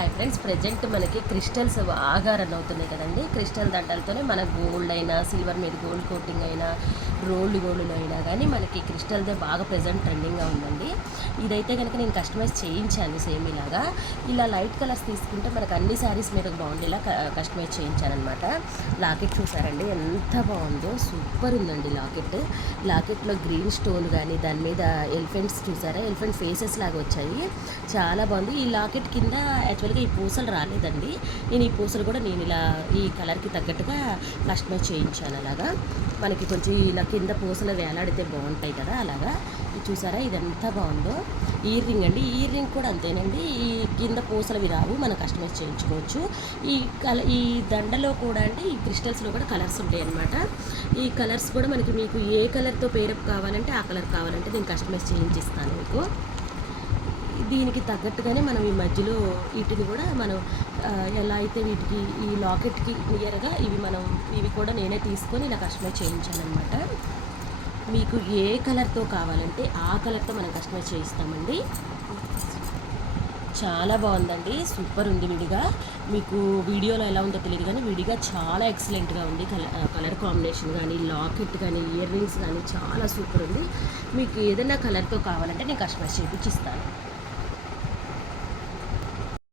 Hi friends, present మనకి crystals బాగా run అవుతున్నాయి కదండి. క్రిస్టల్ దండలతోనే మన గోల్డ్ అయినా, సిల్వర్ మీద గోల్డ్ కోటింగ్ అయినా, గోల్డ్లో అయినా కానీ మనకి క్రిస్టల్దే బాగా ప్రజెంట్ ట్రెండింగ్గా ఉందండి. ఇదైతే కనుక నేను కస్టమైజ్ చేయించాను సేమ్ ఇలాగా. ఇలా లైట్ కలర్స్ తీసుకుంటే మనకు అన్ని శారీస్ మీద బాగుండేలా కస్టమైజ్ చేయించాను అనమాట. లాకెట్ చూసారండి ఎంత బాగుందో, సూపర్ ఉందండి లాకెట్. లాకెట్లో గ్రీన్ స్టోన్ కానీ దాని మీద ఎలిఫెంట్స్ చూసారా, ఎలిఫెంట్ ఫేసెస్ లాగా వచ్చాయి, చాలా బాగుంది. ఈ లాకెట్ కింద యాక్చువల్గా ఈ పూసలు రాలేదండి. నేను ఈ పూసలు కూడా నేను ఇలా ఈ కలర్కి తగ్గట్టుగా కస్టమైజ్ చేయించాను. అలాగా మనకి కొంచెం ఇలా కింద పూసలు వేలాడితే బాగుంటాయి కదా, అలాగా. ఇది చూసారా ఇదంతా బాగుందో. ఇయర్ రింగ్ అండి, ఇయర్ రింగ్ కూడా అంతేనండి. ఈ కింద పూసలవి రావు, మనం కస్టమైజ్ చేయించుకోవచ్చు. ఈ దండలో కూడా అండి, ఈ క్రిస్టల్స్లో కూడా కలర్స్ ఉంటాయి అన్నమాట. ఈ కలర్స్ కూడా మనకి మీకు ఏ కలర్తో పేరప్ కావాలంటే ఆ కలర్ కావాలంటే నేను కస్టమైజ్ చేయించిస్తాను మీకు. దీనికి తగ్గట్టుగానే మనం ఈ మధ్యలో వీటిని కూడా మనం ఎలా అయితే వీటికి ఈ లాకెట్కి నియర్గా ఇవి కూడా నేనే తీసుకొని ఇలా కస్టమైజ్ చేయించాను అనమాట. మీకు ఏ కలర్తో కావాలంటే ఆ కలర్తో మనం కస్టమైజ్ చేయిస్తామండి. చాలా బాగుందండి, సూపర్ ఉంది. విడిగా మీకు వీడియోలో ఎలా ఉందో తెలియదు కానీ విడిగా చాలా ఎక్సలెంట్గా ఉంది. కలర్ కాంబినేషన్ కానీ, లాకెట్ కానీ, ఇయర్ రింగ్స్ కానీ చాలా సూపర్ ఉంది. మీకు ఏదైనా కలర్తో కావాలంటే నేను కస్టమైజ్ చేయించి ఇస్తాను.